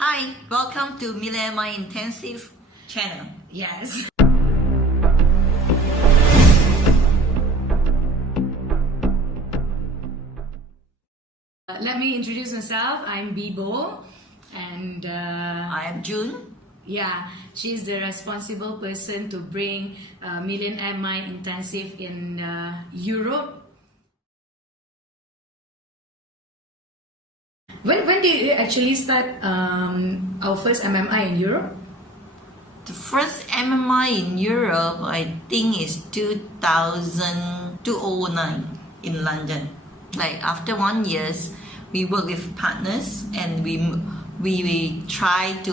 Hi, welcome to Millionaire Intensive channel. Yes. Let me introduce myself. I'm Bibo, and I am June. yeah, she's the responsible person to bring Millionaire Mind Intensive in Europe. When did you actually start our first MMI in Europe? The first MMI in Europe, I think, is 2009 in London. Like after 1 year, we work with partners and we start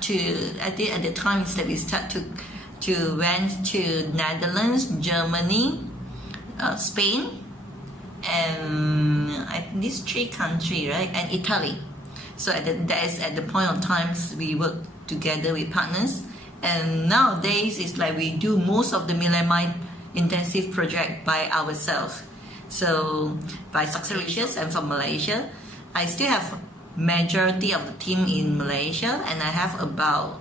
to, I think at the time is that we start to went to Netherlands, Germany, Spain, and these 3 countries, right, and Italy. So that is at the point of times we work together with partners, and nowadays it's like we do most of the Millionaire Intensive project by ourselves. So by success ratios and from Malaysia, I still have majority of the team in Malaysia, and I have about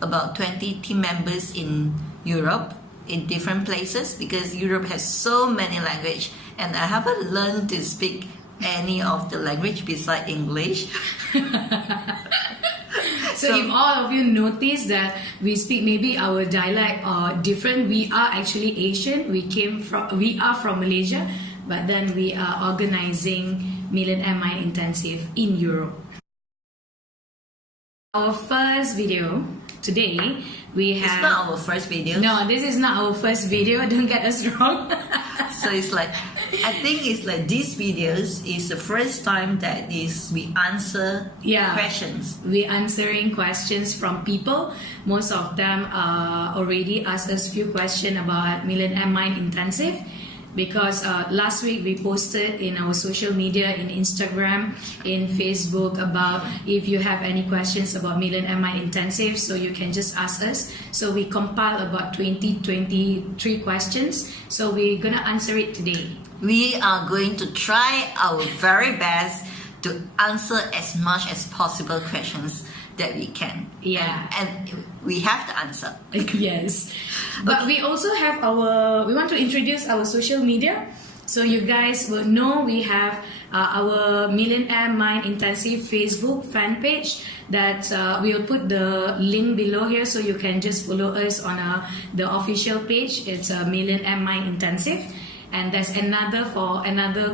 20 team members in Europe in different places, because Europe has so many language, and I haven't learned to speak any of the language beside English. So if all of you notice that we speak maybe our dialect or different, we are actually Asian. We are from Malaysia, but then we are organizing Millionaire Mind Intensive in Europe. Our first video today, we have... It's not our first video. No, this is not our first video. Don't get us wrong. So it's like, I think it's like these videos is the first time that we answer questions. We're answering questions from people. Most of them already asked us few questions about Millionaire Mind Intensive, because last week we posted in our social media, in Instagram, in Facebook, about if you have any questions about Millionaire Mind Intensive, so you can just ask us. So we compiled about 23 questions, so we're gonna answer it today. We are going to try our very best to answer as much as possible questions that we can. Yeah. And we have to answer. Yes. But we also have we want to introduce our social media. So you guys will know we have our Millionaire Mind Intensive Facebook fan page that we'll put the link below here, so you can just follow us on the official page. It's Millionaire Mind Intensive. And there's another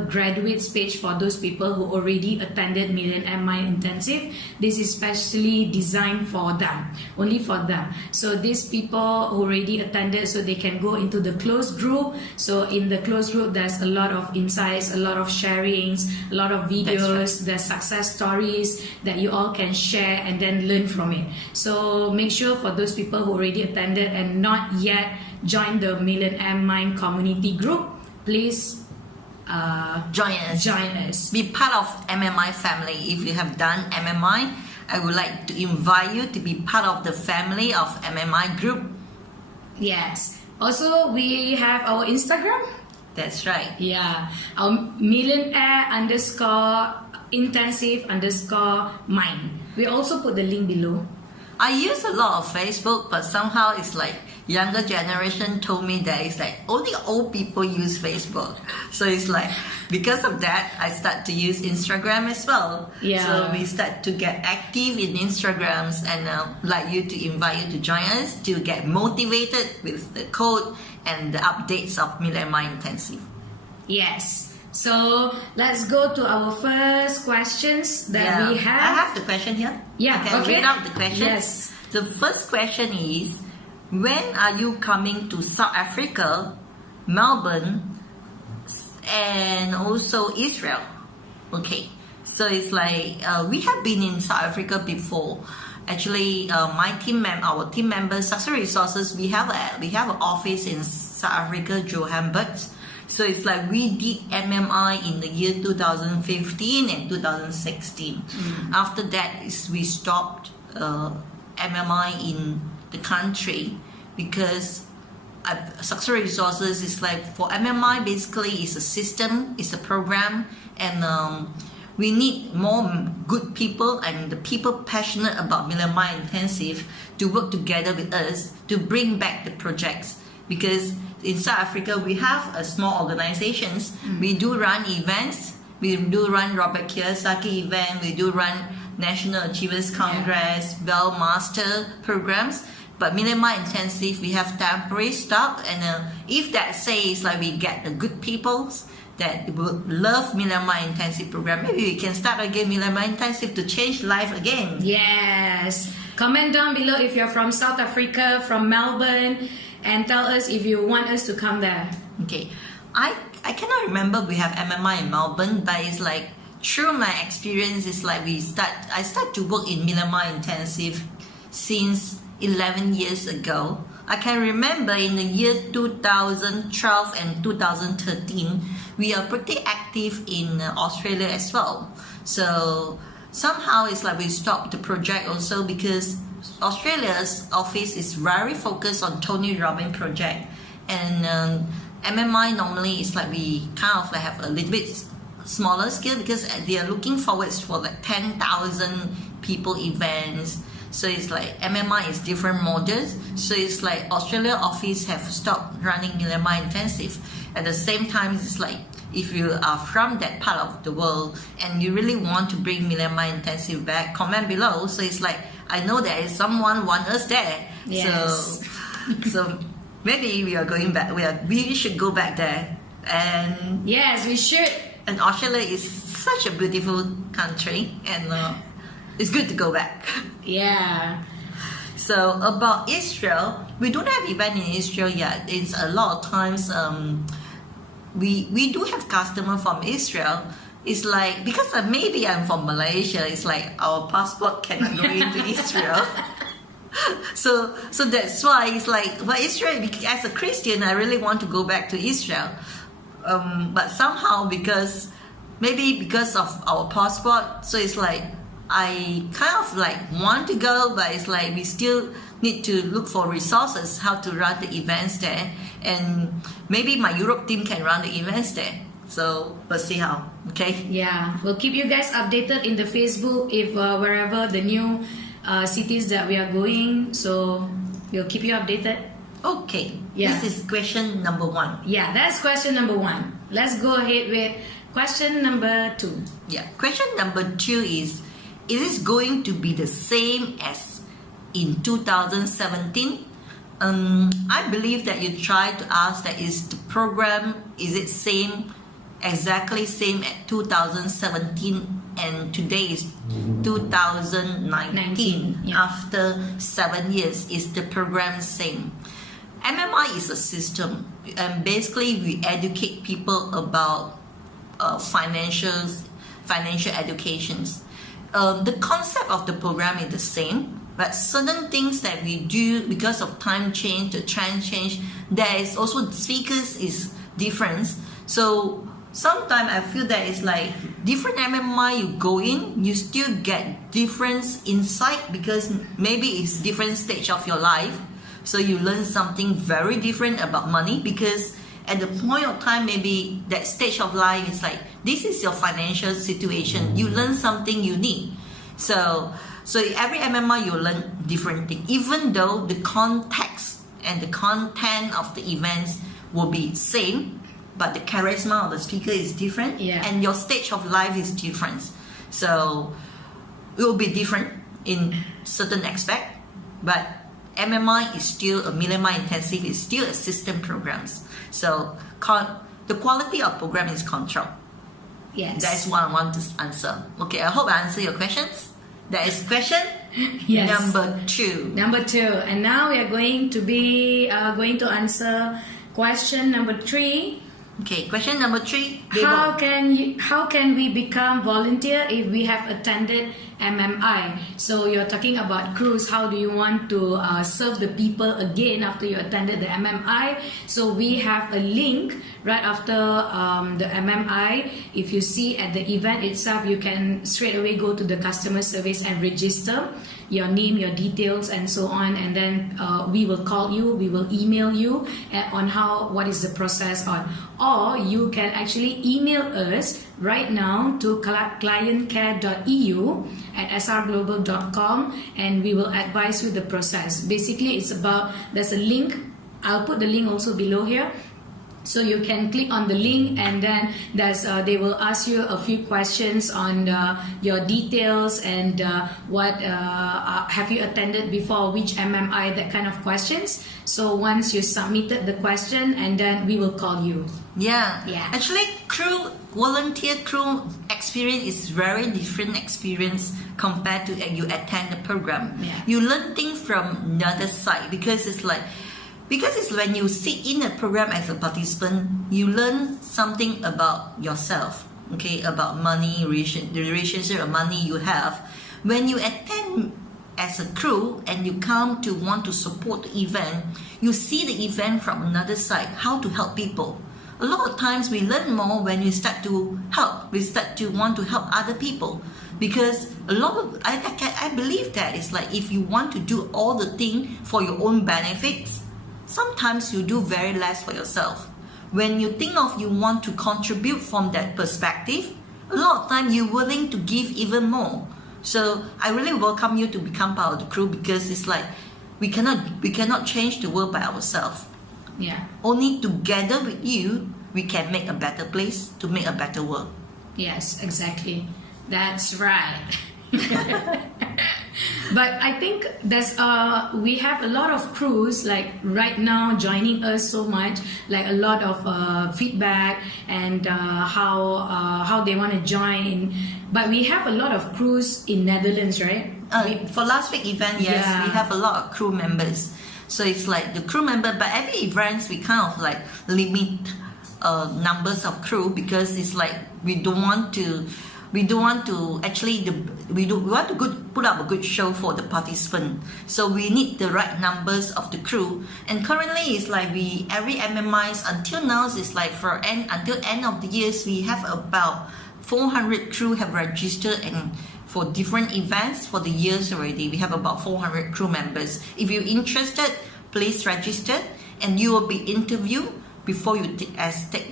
graduates page for those people who already attended Millionaire Mind Intensive. This is specially designed for them, only for them. So these people who already attended, so they can go into the closed group. So in the closed group, there's a lot of insights, a lot of sharings, a lot of videos, there's success stories that you all can share and then learn from it. So make sure for those people who already attended and not yet joined the Millionaire Mind community group, please join us. Be part of MMI family. If you have done MMI, I would like to invite you to be part of the family of MMI group. Yes. Also, we have our Instagram. That's right. Yeah. Our Millionaire_intensive_mind. We also put the link below. I use a lot of Facebook, but somehow it's like younger generation told me that it's like only old people use Facebook. So it's like, because of that, I start to use Instagram as well. Yeah. So we start to get active in Instagrams, and like you to invite you to join us to get motivated with the code and the updates of Millionaire Mind Intensive. Yes. So let's go to our first questions that we have. I have the question here. Yeah, I can okay. read out the questions. Yes. The first question is, when are you coming to South Africa, Melbourne, and also Israel? Okay, so it's like we have been in South Africa before. Actually, our team members, Success Resources, we have an office in South Africa, Johannesburg. So it's like we did MMI in the year 2015 and 2016. After that, we stopped MMI in the country, because Success Resources is like, for MMI basically is a system, it's a program, and we need more good people and the people passionate about Millionaire Intensive to work together with us to bring back the projects. Because in South Africa, we have a small organizations. We do run events. We do run Robert Kiyosaki event. We do run National Achievers Congress, Bell Master programs. But Millionaire Intensive, we have temporary staff. And if that says like we get the good people that will love Millionaire Intensive program, maybe we can start again Millionaire Intensive to change life again. Yes. Comment down below if you're from South Africa, from Melbourne, and tell us if you want us to come there. Okay. I cannot remember we have MMI in Melbourne, but it's like through my experience, it's like I start to work in Millionaire Intensive since 11 years ago. I can remember in the year 2012 and 2013, we are pretty active in Australia as well. So somehow it's like we stopped the project also because Australia's office is very focused on Tony Robbins project, and MMI normally is like we kind of like have a little bit smaller scale because they are looking forward for like 10,000 people events. So it's like MMI is different models. So it's like Australia office have stopped running Millionaire Intensive. At the same time, it's like if you are from that part of the world and you really want to bring Millionaire Intensive back, comment below. So it's like I know there is someone want us there. Yes. So maybe we are going back. We should go back there. And yes, we should. And Australia is such a beautiful country, and it's good to go back. Yeah. So about Israel, we don't have event in Israel yet. It's a lot of times we do have customer from Israel. It's like because maybe I'm from Malaysia. It's like our passport cannot go into Israel. So that's why it's like for Israel. As a Christian, I really want to go back to Israel. But somehow because of our passport, so it's like I kind of like want to go, but it's like we still need to look for resources how to run the events there, and maybe my Europe team can run the events there. So we'll see how. Okay. Yeah, we'll keep you guys updated in the Facebook if wherever the new cities that we are going. So we'll keep you updated. Okay. Yeah. This is question number 1. Yeah, that's question number 1. Let's go ahead with question number 2. Yeah. Question number 2 is it going to be the same as in 2017? I believe that you try to ask that is the program, is it exactly same at 2017 and today is 2019. Yeah. After 7 years, is the program same? MMI is a system, and basically we educate people about financial educations. The concept of the program is the same, but certain things that we do because of time change, the trend change, there is also speakers is different. So sometimes I feel that it's like different MMI you go in, you still get different insight because maybe it's different stage of your life. So you learn something very different about money because at the point of time, maybe that stage of life is like, this is your financial situation. You learn something unique. So every MMI you learn different thing, even though the context and the content of the events will be same, but the charisma of the speaker is different, and your stage of life is different. So it will be different in certain aspect, but MMI is still a Millionaire Intensive, is still a system programs. So the quality of program is controlled. Yes. That's what I want to answer. Okay, I hope I answer your questions. That is question number 2. Number 2. And now we are going to be going to answer question number 3. Okay, question number 3. How can we become volunteer if we have attended MMI? So you're talking about cruise. How do you want to serve the people again after you attended the MMI? So we have a link right after the MMI. If you see at the event itself, you can straight away go to the customer service and register your name, your details, and so on, and then we will call you, we will email you on what is the process on. or you can actually email us right now to clientcare.eu@srglobal.com, and we will advise you the process. Basically, it's about, there's a link. I'll put the link also below here. So you can click on the link, and then they will ask you a few questions on your details and what have you attended before, which MMI, that kind of questions. So once you submitted the question, and then we will call you. Yeah. Yeah. Actually, volunteer crew experience is very different experience compared to you attend the program. Yeah. You learn things from the other side, because it's when you sit in a program as a participant, you learn something about yourself, okay, about money, the relationship of money you have. When you attend as a crew and you come to want to support the event, you see the event from another side, how to help people. A lot of times we learn more when we start to help, we start to want to help other people. Because a lot of, I believe that it's like, if you want to do all the thing for your own benefits, sometimes you do very less for yourself. When you think of you want to contribute from that perspective, a lot of time you're willing to give even more. So I really welcome you to become part of the crew, because it's like we cannot change the world by ourselves. Yeah. Only together with you we can make a better place, to make a better world. Yes, exactly. That's right. But I think we have a lot of crews like right now joining us so much, like a lot of feedback and how they want to join in. But we have a lot of crews in Netherlands, right? For last week event, yes, Yeah. we have a lot of crew members. So it's like the crew member, but every event we kind of like limit numbers of crew, because it's like we want to actually we want to put up a good show for the participant. So we need the right numbers of the crew. And currently it's like every MMIs until now is like until end of the years we have about 400 crew have registered, and for different events for the years already we have about 400 crew members. If you're interested, please register, and you will be interviewed before you take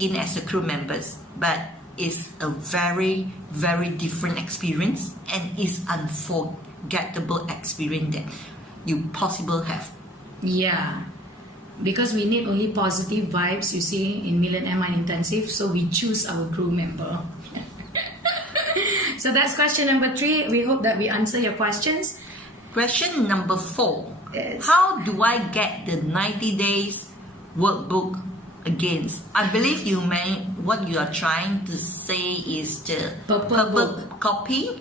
in as a crew members. But it's a very, very different experience, and it's unforgettable experience that you possibly have. Yeah, because we need only positive vibes, you see, in Millionaire Mind Intensive, so we choose our crew member. So that's question number 3. We hope that we answer your questions. Question number 4. Yes. How do I get the 90 days workbook again? I believe what you are trying to say is the Purple copy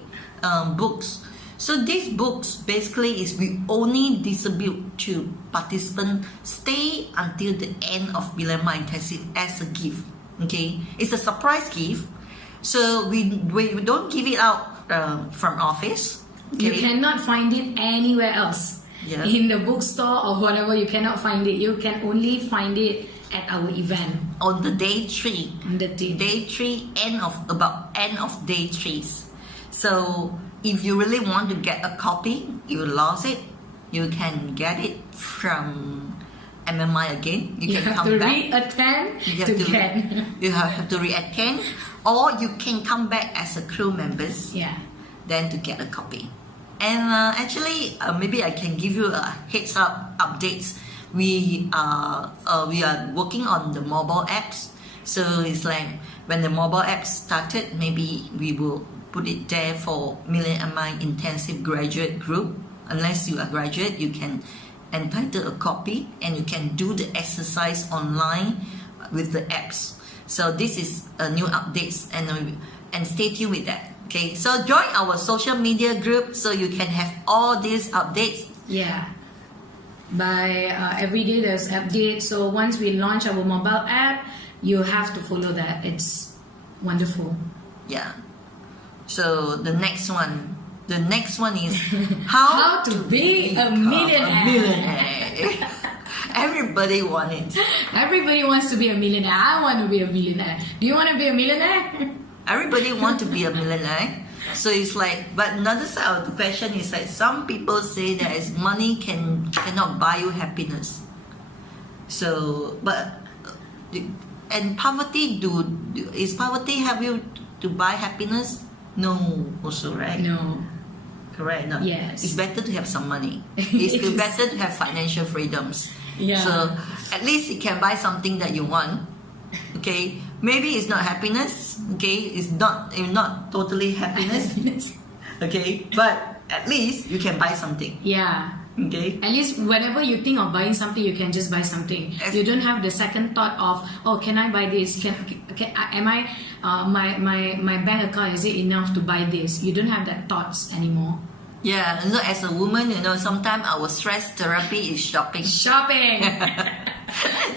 books. So these books basically is we only distribute to participants stay until the end of Millionaire Mind Intensive as a gift. Okay, it's a surprise gift. So we don't give it out from office. Okay? You cannot find it anywhere else. Yeah. In the bookstore or whatever, you cannot find it. You can only find it at our event. On the day 3. On the day 3, end of day 3. So if you really want to get a copy, you lost it, you can get it from MMI again. You can come back. You have to re-attend, or you can come back as a crew members. Yeah. Then to get a copy. And actually, maybe I can give you a heads up updates. We are working on the mobile apps. So it's like when the mobile apps started, maybe we will put it there for Millionaire Mind Intensive graduate group. Unless you are graduate, you can entitle a copy and you can do the exercise online with the apps. So this is a new updates, and stay tuned with that. Okay, so join our social media group so you can have all these updates. Yeah. By every day there's updates. So once we launch our mobile app, you have to follow that. It's wonderful. Yeah. So the next one is how to be a millionaire. Everybody wants it. Everybody wants to be a millionaire. I want to be a millionaire. Do you want to be a millionaire? Everybody wants to be a millionaire. So it's like, but another side of the question is like some people say that is money cannot buy you happiness. So, but And poverty, is poverty help you to buy happiness? No, also, right? No. Correct. No. Yes. It's better to have some money. It's better to have financial freedoms. Yeah. So at least you can buy something that you want. Okay. Maybe it's not happiness. Okay. It's not totally happiness. Okay. But at least you can buy something. Yeah. Okay. At least whenever you think of buying something, you can just buy something. You don't have the second thought of, oh, can I buy this? Am I my bank account, is it enough to buy this? You don't have that thoughts anymore. Yeah. So as a woman, sometimes our stress therapy is shopping. Shopping.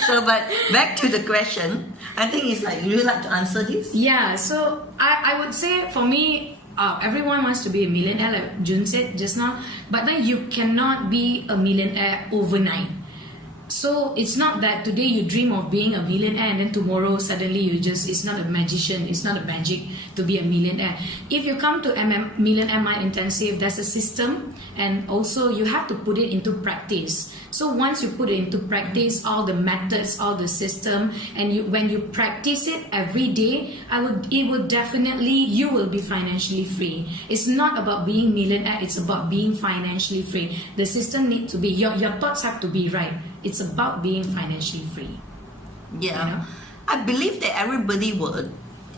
So, but back to the question, I think it's like, you like to answer this? Yeah. So I would say for me, everyone wants to be a millionaire, like June said just now, but then you cannot be a millionaire overnight. So it's not that today you dream of being a millionaire and then tomorrow suddenly it's not a magician, it's not a magic to be a millionaire. If you come to Millionaire Mind Intensive, there's a system, and also you have to put it into practice. So once you put it into practice, all the methods, all the system, and when you practice it every day, you will be financially free. It's not about being millionaire, it's about being financially free. The system needs to be, your thoughts have to be right. It's about being financially free. Yeah. I believe that everybody will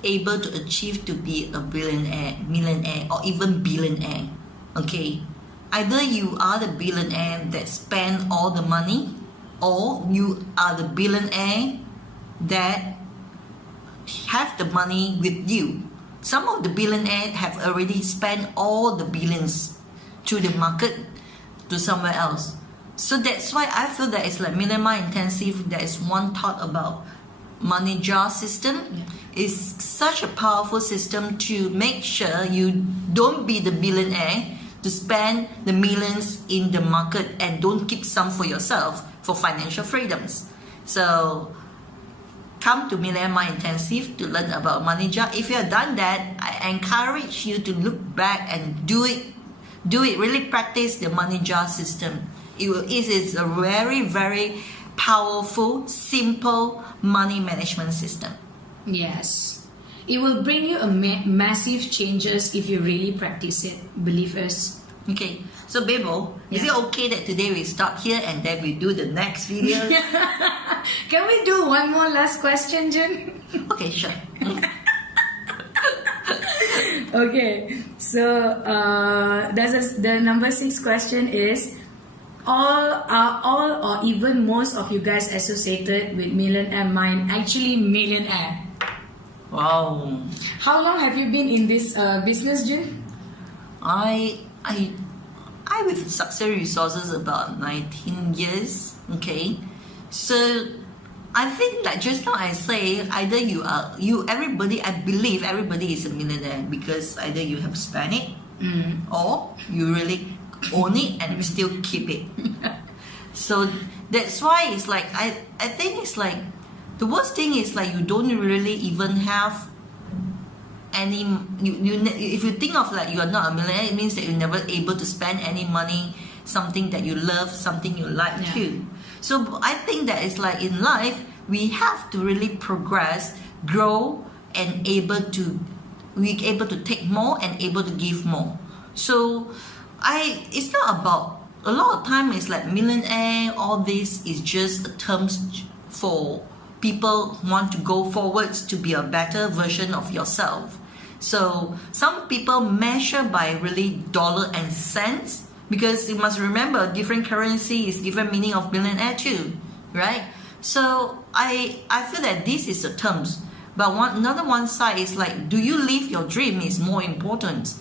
able to achieve to be a billionaire, millionaire, or even billionaire. Okay. Either you are the billionaire that spend all the money, or you are the billionaire that have the money with you. Some of the billionaires have already spent all the billions to the market to somewhere else. So that's why I feel that it's like Millionaire Mind Intensive. There is one thought about money jar system. It's such a powerful system to make sure you don't be the billionaire to spend the millions in the market and don't keep some for yourself for financial freedoms. So come to Millionaire Mind Intensive to learn about money jar. If you have done that, I encourage you to look back and do it. Really practice the money jar system. It is a very, very powerful, simple money management system. Yes. It will bring you a massive changes if you really practice it. Believe us. Okay. So, Bebo, is it okay that today we stop here and then we do the next video? Can we do one more last question, Jun? Okay, sure. Okay. So, the number 6 question is, all or even most of you guys associated with Millionaire Mind actually millionaire? Wow. How long have you been in this business, Jun? I with Success Resources about 19 years. Okay. So I think that just now I say either everybody, I believe everybody is a millionaire because either you have spent it or you really own it and still keep it. So that's why it's like I think it's like the worst thing is like you don't really even have any if you think of like you are not a millionaire, it means that you're never able to spend any money, something that you love, something you like too. So I think that it's like in life we have to really progress, grow, and be able to take more and able to give more. So it's not about, a lot of time it's like millionaire, all this is just terms for people who want to go forwards to be a better version of yourself. So some people measure by really dollar and cents, because you must remember different currency is different meaning of millionaire too, right? So I feel that this is the terms, but another one side is like, do you live your dream is more important.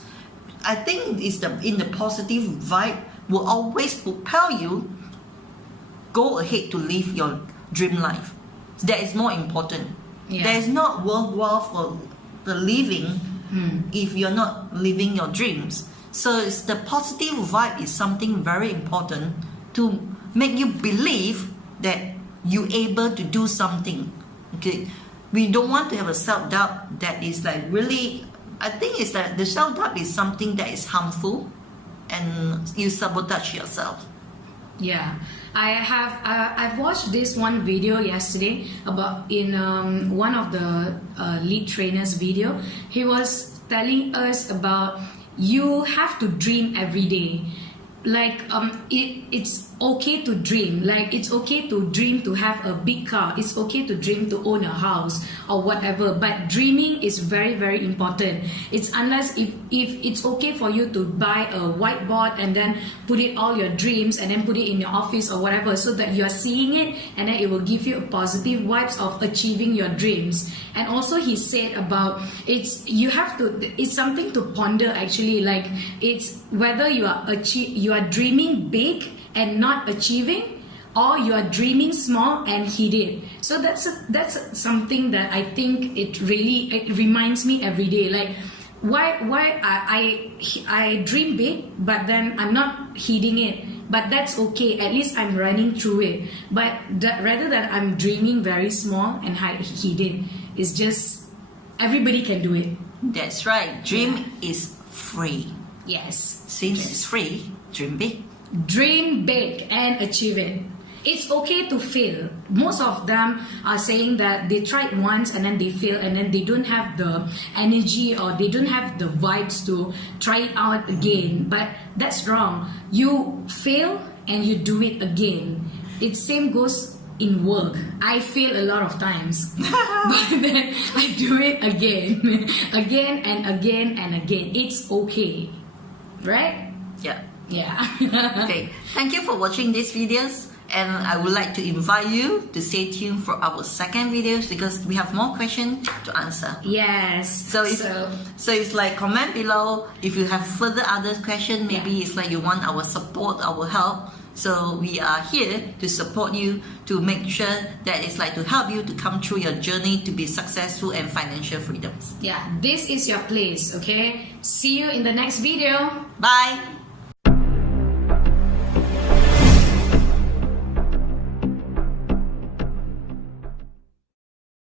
I think it's in the positive vibe will always propel you go ahead to live your dream life. That is more important. That is not worthwhile for the living if you're not living your dreams. So it's the positive vibe is something very important to make you believe that you're able to do something. Okay, we don't want to have a self-doubt that is like really, I think it's that the self-doubt is something that is harmful and you sabotage yourself. Yeah, I've watched this one video yesterday about in one of the lead trainers video. He was telling us about you have to dream every day. Like it's okay to dream. Like it's okay to dream to have a big car. It's okay to dream to own a house or whatever. But dreaming is very, very important. It's unless if it's okay for you to buy a whiteboard and then put it all your dreams and then put it in your office or whatever, so that you are seeing it and then it will give you a positive vibes of achieving your dreams. And also he said about it's something to ponder actually. Like it's whether you are dreaming big and not achieving, or you are dreaming small and hit it. So that's something that I think it reminds me every day. Like why I dream big but then I'm not hitting it, but that's okay, at least I'm running through it. But rather than I'm dreaming very small and hit it, it's just everybody can do it. That's right. Dream is free. Yes. Since it's free, dream big. Dream big and achieve it. It's okay to fail. Most of them are saying that they tried once and then they fail and then they don't have the energy or they don't have the vibes to try it out again. But that's wrong. You fail and you do it again. It same goes in work. I fail a lot of times, but then I do it again, again and again and again. It's okay, right? Yeah. Yeah. Okay. Thank you for watching these videos, and I would like to invite you to stay tuned for our second videos because we have more questions to answer. Yes. So it's like comment below if you have further other questions. Maybe it's like you want our support, our help. So we are here to support you, to make sure that it's like to help you to come through your journey to be successful and financial freedoms. Yeah, this is your place, okay? See you in the next video. Bye.